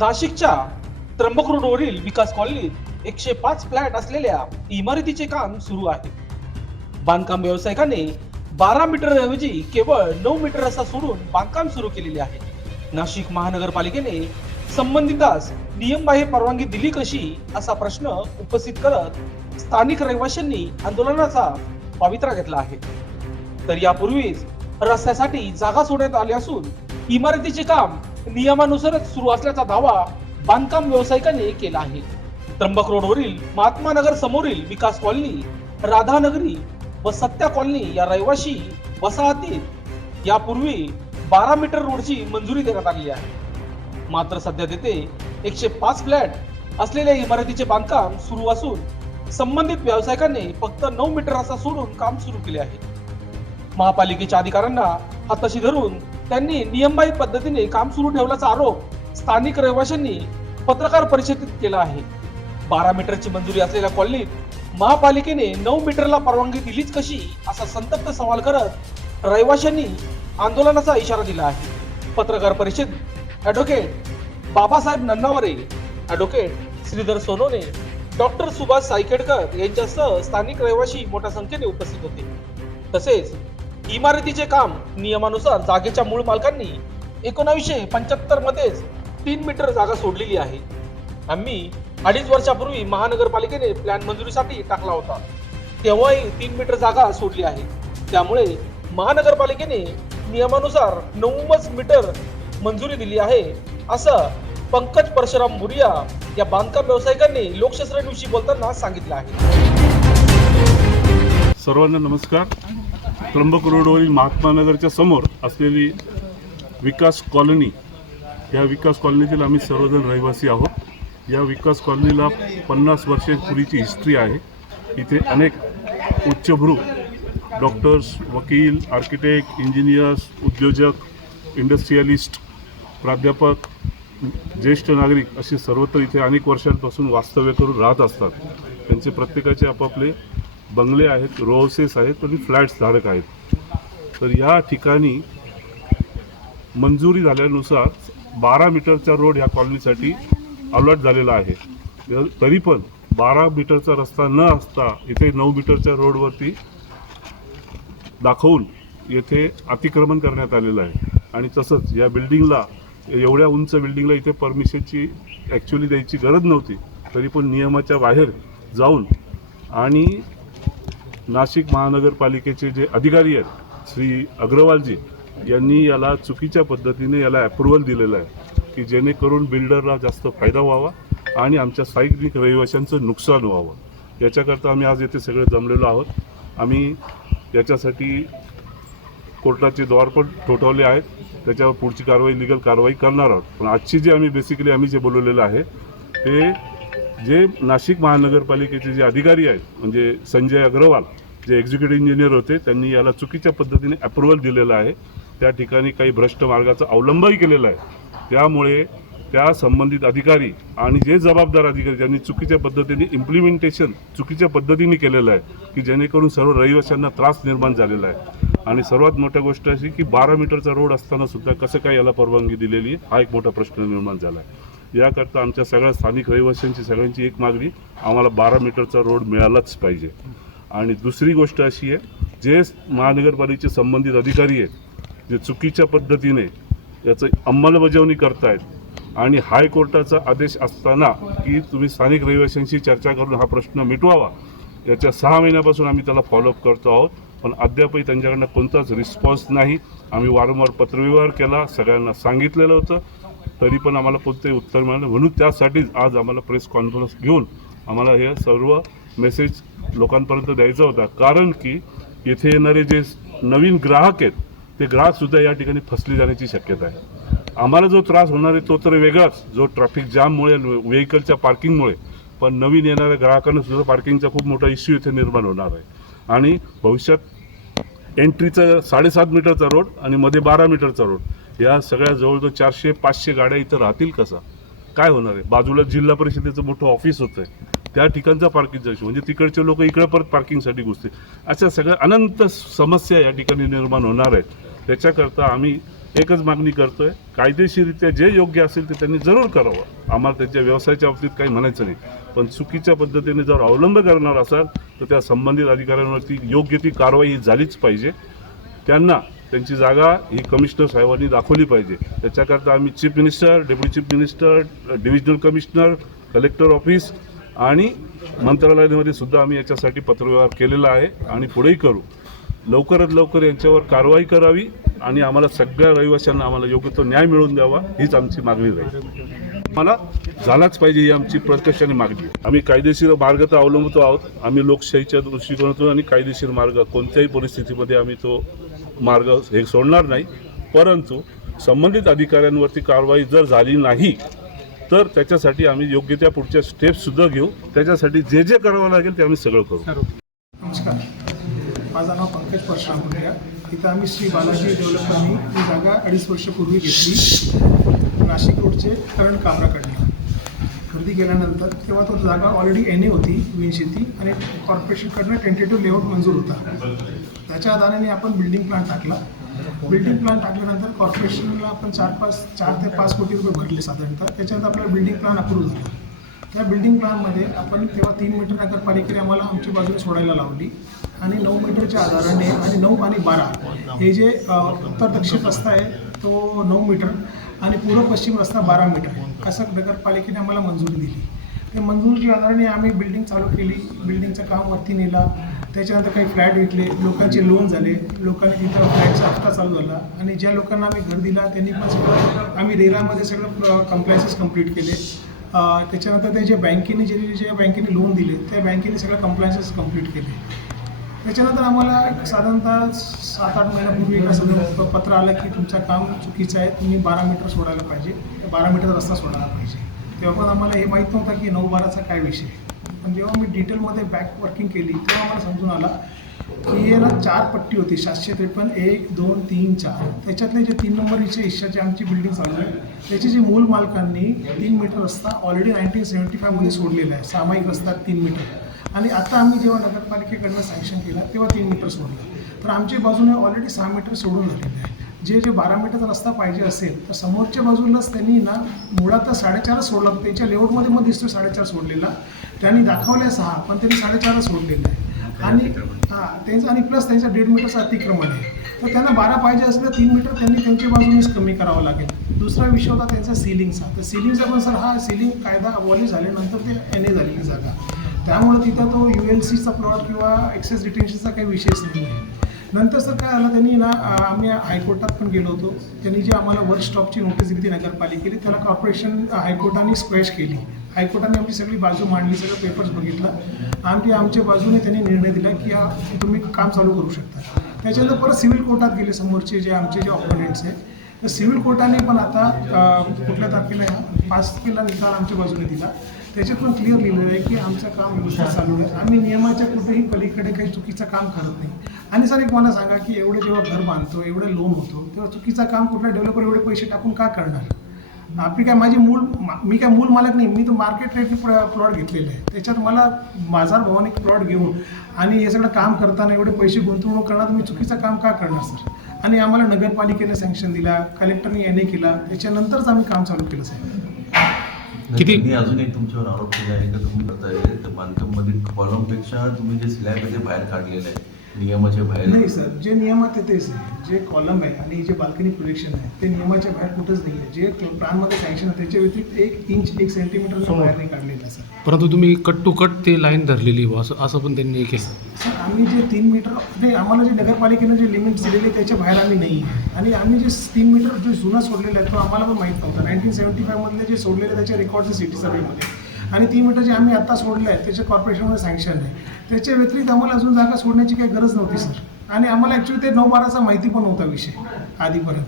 नाशिकच्या त्र्यंबक रोडवरील विकास कॉलनीत 105 फ्लॅट असलेल्या इमारतीचे काम सुरू आहे. बांधकाम व्यावसायिकाने 12 मीटर ऐवजी केवळ 9 मीटर असा सोडून बांधकाम सुरू केलेले आहे. नाशिक महानगरपालिकेने संबंधितास नियमबाह्य परवानगी दिली कशी असा प्रश्न उपस्थित करत स्थानिक रहिवाशांनी आंदोलनाचा पवित्रा घेतला आहे. तर यापूर्वीच रस्त्यासाठी जागा सोडण्यात आली असून इमारतीचे काम नियमानुसारच सुरू असल्याचा दावा बांधकाम व्यावसायिकांनी केला आहे. त्र्यंबक रोडवरील महात्मा नगर समोरील विकास कॉलनी, राधानगरी व सत्या कॉलनी या रहिवाशी वसाहतीत यापूर्वी 12 मीटर रोडची मंजुरी देण्यात आली आहे. मात्र सध्या तेथे 105 फ्लॅट असलेल्या इमारतीचे बांधकाम सुरू असून संबंधित व्यावसायिकांनी फक्त 9 मीटर असा सोडून काम सुरू केले आहे. महापालिकेच्या अधिकाऱ्यांना हाताशी धरून त्यांनी नियमबाह्य पद्धतीने काम सुरू ठेवल्याचा आरोप स्थानिक रहिवाशांनी पत्रकार परिषदेत केला आहे. 12 मीटरची मंजुरी असलेल्या कॉलनीत महापालिकेने 9 मीटरला परवानगी दिलीच कशी असा संतप्त सवाल करत रहिवाशांनी आंदोलनाचा इशारा दिला आहे. पत्रकार परिषद advocate Babasaheb Nannaware, advocate Shridhar Sonone, doctor Subhash Saikhedkar यांच्यासह स्थानिक रहिवाशी मोठ्या संख्येने उपस्थित होते. तसेच इमारतीचे काम नियमानुसार जागेच्या मूळ मालकांनी 1975 मध्येच 3 मीटर जागा सोडलेली आहे. आम्ही 2.5 वर्षापूर्वी महानगरपालिकेने प्लॅन मंजुरीसाठी टाकला होता, तेव्हाही 3 मीटर जागा सोडली आहे. त्यामुळे महानगरपालिकेने नियमानुसार 9 मीटर मंजुरी दिली आहे, असं पंकज परशुराम मुरिया या बांधकाम व्यावसायिकांनी लोकशास्त्र न्यूजशी बोलताना सांगितलं आहे. सर्वांना नमस्कार. त्र्यंबक रोडवरील महात्मा नगरच्या समोर असलेली विकास कॉलनी, या विकास कॉलनीतील आम्ही सर्वजण रहिवासी आहोत. या विकास कॉलनीला 50 वर्षांपूर्वीची हिस्ट्री आहे. इथे अनेक उच्चभ्रू डॉक्टर्स, वकील, आर्किटेक्ट, इंजिनियर्स, उद्योजक, इंडस्ट्रियलिस्ट, प्राध्यापक, ज्येष्ठ नागरिक असे सर्वत्र इथे अनेक वर्षांपासून वास्तव्य करून राहत असतात. त्यांचे प्रत्येकाचे आपापले बंगले आहेत, रो हाऊसेस आहेत आणि फ्लॅट्स धारक आहेत. तर या ठिकाणी मंजुरी झाल्यानुसार 12 मीटरचा रोड ह्या कॉलनीसाठी अलॉट झालेला आहे. तरी पण 12 मीटरचा रस्ता न असता इथे 9 मीटरच्या रोडवरती दाखवून येथे अतिक्रमण करण्यात आलेलं आहे. आणि तसंच या बिल्डिंगला, एवढ्या उंच बिल्डिंगला इथे परमिशनची ॲक्च्युली द्यायची गरज नव्हती. तरी पण नियमाच्या बाहेर जाऊन आणि नाशिक महानगरपालिकेचे जे अधिकारी आहेत श्री अग्रवालजी यांनी याला चुकीच्या पद्धतीने याला अप्रुव्हल दिलेलं आहे की जेणेकरून बिल्डरला जास्त फायदा व्हावा आणि आमच्या स्थानिक रहिवाशांचं नुकसान व्हावं. याच्याकरता आम्ही आज येथे सगळे जमलेलो आहोत. आम्ही याच्यासाठी कोर्टाचे द्वार पण ठोठावले आहेत. त्याच्यावर पुढची कारवाई, लिगल कारवाई करणार आहोत. पण आजची जी आम्ही जे बोलवलेलं आहे ते जे नाशिक महानगरपालिकेचे जे अधिकारी आहेत, म्हणजे संजय अग्रवाल जे एक्झिक्युटिव्ह इंजिनियर होते, त्यांनी याला चुकीच्या पद्धतीने अप्रुव्हल दिलेलं आहे. त्या ठिकाणी काही भ्रष्ट मार्गाचा अवलंबही केलेला आहे. त्यामुळे त्या संबंधित अधिकारी आणि जे जबाबदार अधिकारी ज्यांनी चुकीच्या पद्धतीने इम्प्लिमेंटेशन चुकीच्या पद्धतीने केलेलं आहे की जेणेकरून सर्व रहिवाशांना त्रास निर्माण झालेला आहे. आणि सर्वात मोठ्या गोष्ट अशी की 12 मीटरचा रोड असताना सुद्धा कसं काय याला परवानगी दिलेली आहे, हा एक मोठा प्रश्न निर्माण झाला आहे. याकरता आमच्या सगळ्या स्थानिक रहिवाशांची सगळ्यांची एक मागणी, आम्हाला 12 मीटरचा रोड मिळालाच पाहिजे. आणि दुसरी गोष्ट अशी आहे, जे महानगरपालिकेचे संबंधित अधिकारी आहेत जे चुकीच्या पद्धतीने याचं अंमलबजावणी करतायत आणि हायकोर्टाचा आदेश असताना की तुम्ही स्थानिक रहिवाशांशी चर्चा करून हा प्रश्न मिटवावा, याच्या 6 महिन्यापासून आम्ही त्याला फॉलोअप करतो आहोत. पण अद्यापही त्यांच्याकडनं कोणताच रिस्पॉन्स नाही. आम्ही वारंवार पत्रव्यवहार केला, सगळ्यांना सांगितलेलं होतं, तरी पण आम्हाला कोणतेही उत्तर मिळालं. म्हणून त्यासाठीच आज आम्हाला प्रेस कॉन्फरन्स घेऊन आम्हाला हे सर्व मेसेज लोकांपर्यंत द्यायचा होता. कारण की येथे येणारे जे नवीन ग्राहक आहेत ते ग्राहकसुद्धा या ठिकाणी फसले जाण्याची शक्यता आहे. आम्हाला जो त्रास होणार आहे तो तर वेगळाच, जो ट्रॅफिक जाममुळे, व्हेकलच्या पार्किंगमुळे, पण नवीन येणाऱ्या ग्राहकांना सुद्धा पार्किंगचा खूप मोठा इश्यू इथे निर्माण होणार आहे. आणि भविष्यात एंट्रीचा 7.5 मीटरचा रोड आणि मध्ये 12 मीटरचा रोड, या सगळ्या जवळजवळ 400-500 गाड्या इथं राहतील कसा, काय होणार आहे. बाजूला जिल्हा परिषदेचं मोठं ऑफिस होतं आहे, त्या ठिकाणचा पार्किंगचा इश्यू, म्हणजे तिकडचे लोक इकडे परत पार्किंगसाठी घुसतील. अशा सगळ्या अनंत समस्या या ठिकाणी निर्माण होणार आहेत. त्याच्याकरता आम्ही एकच मागणी करतोय, कायदेशीररित्या जे योग्य असेल ते त्यांनी जरूर करावं. आम्हाला त्यांच्या व्यवसायाच्या बाबतीत काही म्हणायचं नाही, पण चुकीच्या पद्धतीने जर अवलंब करणार असाल तर त्या संबंधित अधिकाऱ्यांवरती योग्य ती कारवाई ही झालीच पाहिजे. त्यांना त्यांची जागा ही कमिशनर साहेबांनी दाखवली पाहिजे. त्याच्याकरता आम्ही chief minister, deputy chief minister, divisional commissioner, collector office आणि मंत्रालयामध्ये सुद्धा आम्ही याच्यासाठी पत्रव्यवहार केलेला आहे आणि पुढेही करू. लवकरात लवकर यांच्यावर कारवाई करावी आणि आम्हाला सगळ्या रहिवाशांना आम्हाला योग्य तो न्याय मिळवून द्यावा, हीच आमची मागणी राहील. मला झालाच पाहिजे ही आमची प्रकर्षाने मागणी. आम्ही कायदेशीर मार्ग तर अवलंबतो आहोत. आम्ही लोकशाहीच्या दृष्टिकोनातून आणि कायदेशीर मार्ग कोणत्याही परिस्थितीमध्ये आम्ही तो मार्ग हे सोडणार नाही. परंतु संबंधित अधिकाऱ्यांवरती कारवाई जर झाली नाही तर त्याच्यासाठी आम्ही योग्य त्या पुढच्या स्टेप्ससुद्धा घेऊ. त्याच्यासाठी जे जे करावं लागेल ते आम्ही सगळं करू. नमस्कार, माझं नाव पंकज परशुराम मुंडिया. इथं आम्ही श्री बालाजी डेव्हलपरनी ही जागा 2.5 वर्षापूर्वी घेतली नाशिक रोडचे करण कामराकडनं. खरेदी केल्यानंतर तेव्हा तो जागा ऑलरेडी एन ए होती विनशेती आणि कॉर्पोरेशनकडनं टेंटेटिव्ह लेआउट मंजूर होता. त्याच्या आधाराने आपण बिल्डिंग प्लॅन टाकला. बिल्डिंग प्लॅन टाकल्यानंतर कॉर्पोरेशनला आपण 4 ते 5 कोटी रुपये भरले साधारणतः. त्याच्यानंतर आपला बिल्डिंग प्लॅन अप्रूव्ह झाला. त्या बिल्डिंग प्लॅनमध्ये आपण तेव्हा 3 मीटर नगरपालिकेने आम्हाला आमच्या बाजूने सोडायला लावली आणि 9 मीटरच्या आधाराने आणि 9 आणि 12 हे जे उत्तर दक्षिण रस्ता आहे तो 9 मीटर आणि पूर्व पश्चिम रस्ता 12 मीटर असं नगरपालिकेने आम्हाला मंजुरी दिली. त्या मंजुरीच्या आधाराने आम्ही बिल्डिंग चालू केली. बिल्डिंगचं काम वरती नेला. त्याच्यानंतर काही फ्लॅट विकले, लोकांचे लोन झाले, लोकांनी तिथं फ्लॅटचा हप्ता चालू झाला आणि ज्या लोकांना आम्ही घर दिला त्यांनी पण सगळं आम्ही रेरामध्ये सगळं कंप्लायन्सेस कंप्लीट केले. त्याच्यानंतर ते जे बँकेने लोन दिले त्या बँकेने सगळं कंप्लायन्सेस कंप्लीट केले. त्याच्यानंतर आम्हाला एक साधारणतः 7-8 महिन्यापूर्वी एका सगळं पत्र आलं की तुमचं काम चुकीचं आहे, तुम्ही 12 मीटर सोडायला पाहिजे, 12 मीटर रस्ता सोडायला पाहिजे. तेव्हा पण आम्हाला हे माहीत नव्हतं की 9-12चा काय विषय. पण जेव्हा मी डिटेलमध्ये बॅक वर्किंग केली तेव्हा मला समजून आला की हे ना 4 पट्टी होती 753 1, 2, 3, 4. त्याच्यातले जे 3 नंबरचे हिश्श्याची आमची बिल्डिंग चालू आहे त्याचे जे मूल मालकांनी 3 मीटर रस्ता ऑलरेडी 1975मध्ये सोडलेला आहे. सामायिक रस्ता 3 मीटर आणि आता आम्ही जेव्हा नगरपालिकेकडनं सँक्शन केला तेव्हा 3 मीटर सोडलं. तर आमच्या बाजूने ऑलरेडी 6 मीटर सोडून झालेलं आहे. जे 12 मीटरचा रस्ता पाहिजे असेल तर समोरच्या बाजूलाच त्यांनी ना मुळात 4.5 सोडला. त्यांच्या लेआउटमध्ये मग दिसतो 4.5 सोडलेला. त्यांनी दाखवल्या 6 पण त्यांनी 4.5 सोडलेलं आहे आणि त्यांचं आणि प्लस त्यांचा 1.5 मीटरचं अतिक्रमण आहे. तर त्यांना 12 पाहिजे असलं 3 मीटर त्यांनी त्यांच्या बाजूनेच कमी करावं लागेल. दुसरा विषय होता त्यांचा सिलिंगचा. तर सिलिंगचा पण सर हा सिलिंग कायदा अबॉलिश झाल्यानंतर ते एन ए झालेली जागा, त्यामुळे तिथं तो ULCचा प्लॉट किंवा एक्सेस डिटेन्शनचा काही विषयच नाही आहे. नंतर सर काय झालं त्यांनी ना आम्ही हायकोर्टात पण गेलो होतो. त्यांनी जी आम्हाला वर्क स्टॉपची नोटीस दिली ती नगरपालिकेने त्याला कॉर्पोरेशन हायकोर्टाने स्क्वॅश केली. हायकोर्टाने आमची सगळी बाजू मांडली, सगळं पेपर्स बघितलं आणि आमच्या बाजूने त्यांनी निर्णय दिला की तुम्ही काम चालू करू शकता. त्याच्यानंतर परत सिव्हिल कोर्टात गेले समोरचे जे आमचे जे ऑपोनेंट्स आहेत. तर सिव्हिल कोर्टाने पण आता कुठल्या तारखेला 5 तारखेला निकाल आमच्या बाजूने दिला. त्याच्यात पण क्लिअर लिहिलेलं आहे की आमचं काम व्यवस्थित चालू आहे. आम्ही नियमाच्या कुठेही पलीकडे काही चुकीचं काम करत नाही. आणि सर एक मला सांगा की एवढं जेव्हा घर बांधतो एवढं लोन होतो तेव्हा चुकीचं काम कुठला डेव्हलपर एवढे पैसे टाकून का करणार. आपली काय मी काय मूल मालक नाही, मी तर मार्केट रेटने प्लॉट घेतलेलं आहे. त्याच्यात मला बाजारभावाने प्लॉट घेऊन आणि हे सगळं काम करताना एवढे पैसे गुंतवणूक करणार तुम्ही चुकीचं काम का करणार सर. आणि आम्हाला नगरपालिकेने सँक्शन दिला, कलेक्टरने एन ए केला, त्याच्यानंतरच आम्ही काम चालू केलं साहेब. किती अजून एक तुमच्यावर आरोप केला आहे का तुम्ही करताय तर बांधकाममध्ये कॉलमपेक्षा तुम्ही जे स्लॅब आहे ते बाहेर काढलेलं आहे नियमाच्या बाहेर. नाही सर, जे नियमात आहे तेच आहे. जे कॉलम आहे आणि जे बाल्कनी प्रोजेक्शन आहे ते नियमाच्या बाहेर कुठंच नाही आहे. जे प्लॅनमध्ये सँक्शन आहे त्याच्या व्यतिरिक्त 1 इंच 1 सेंटीमीटर बाहेर नाही काढलेलं आहे सर. परंतु तुम्ही कट टू कट ते लाईन धरलेली असं पण त्यांनी केलं. सर आम्ही जे 3 मीटर नाही आम्हाला जे नगरपालिकेनं जे लिमिट दिलेले त्याच्या बाहेर आम्ही नाही आहे. आणि आम्ही जे 3 मीटर जो जुना सोडलेला आहे तो आम्हाला पण माहीत नव्हता. 1975मधले जे सोडलेले त्याचे रेकॉर्ड्स सिटी सर्वेमध्ये आणि 3 मीटर जे आम्ही आता सोडलं आहे त्याच्या कॉर्पोरेशनमध्ये सँक्शन आहे. त्याच्या व्यतिरिक्त आम्हाला अजून जागा सोडण्याची काही गरज नव्हती सर. आणि आम्हाला ॲक्च्युली ते 9-12चा माहिती पण नव्हता विषय आधीपर्यंत.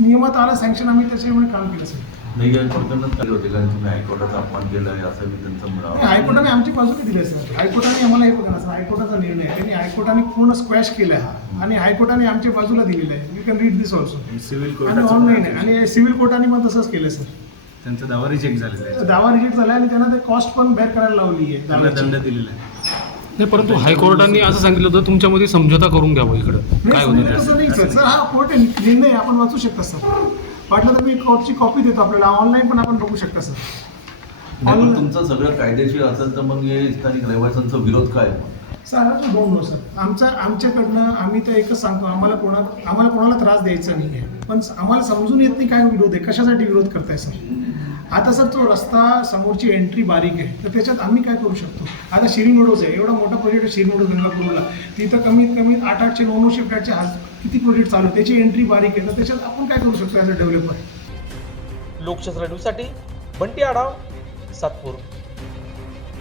नियमात आला सँक्शन आम्ही त्याच्यामुळे काम केलं सर. नाही या कोर्टानं चालू होते कारण तुम्ही हायकोर्टाचा अपमान केला आहे असं मी त्यांचं म्हणावं. हायकोर्टाने आमची बाजूने दिली सर. हायकोर्टाने आम्हाला हे बघा सर, हायकोर्टाचा निर्णय आहे. त्यांनी हायकोर्टाने पूर्ण स्क्वॅश केला आहे आणि हायकोर्टाने आमच्या बाजूला दिलेलं आहे. You can read this also. आणि ऑनलाईन आहे आणि सिव्हिल कोर्टाने पण तसंच केलं सर. त्यांचा दावा रिजेक्ट झालेला आहे. दावा रिजेक्ट झाला आणि त्यांना ते कॉस्ट पण बेअर करायला लावली आहे. त्यांना दंड दिलेला आहे. नाही, परंतु हायकोर्टाने असं सांगितलं होतं तुमच्यामध्ये समझोता करून घ्यावं इकडं. काय होतं नाही, त्यात? तसं नाही सर हा कोर्ट निर्णय आपण वाचू शकता सर. वाटलं तर मी कोर्टची कॉपी देतो आपल्याला, ऑनलाईन पण आपण बघू शकता सर. नाही, पण तुमचं सगळं कायदेशीर असेल तर मग हे स्थानिक रहिवाशांचा विरोध काय मग? सर डोंट नो सर, आमच्याकडनं आम्ही तर एकच सांगतो, आम्हाला कोणाला त्रास द्यायचा नाही आहे, पण आम्हाला समजून येत नाही काय विरोध आहे, कशासाठी विरोध करताय सर. आता सर तो रस्ता समोरची एंट्री बारीक आहे, तर त्याच्यात आम्ही काय करू शकतो. आता शिरीनोडोज आहे, एवढा मोठा प्रोजेक्ट आहे शिरीनोडोज गंगापूरला, तिथं कमीत कमी 800 900 फ्लॅटचे किती प्रोजेक्ट चालू आहे, त्याची एंट्री बारीक आहे, तर त्याच्यात आपण काय करू शकतो ॲज अ डेव्हलपर. लोकशास्त्र न्यूजसाठी बंटी आढाव, सातपूर.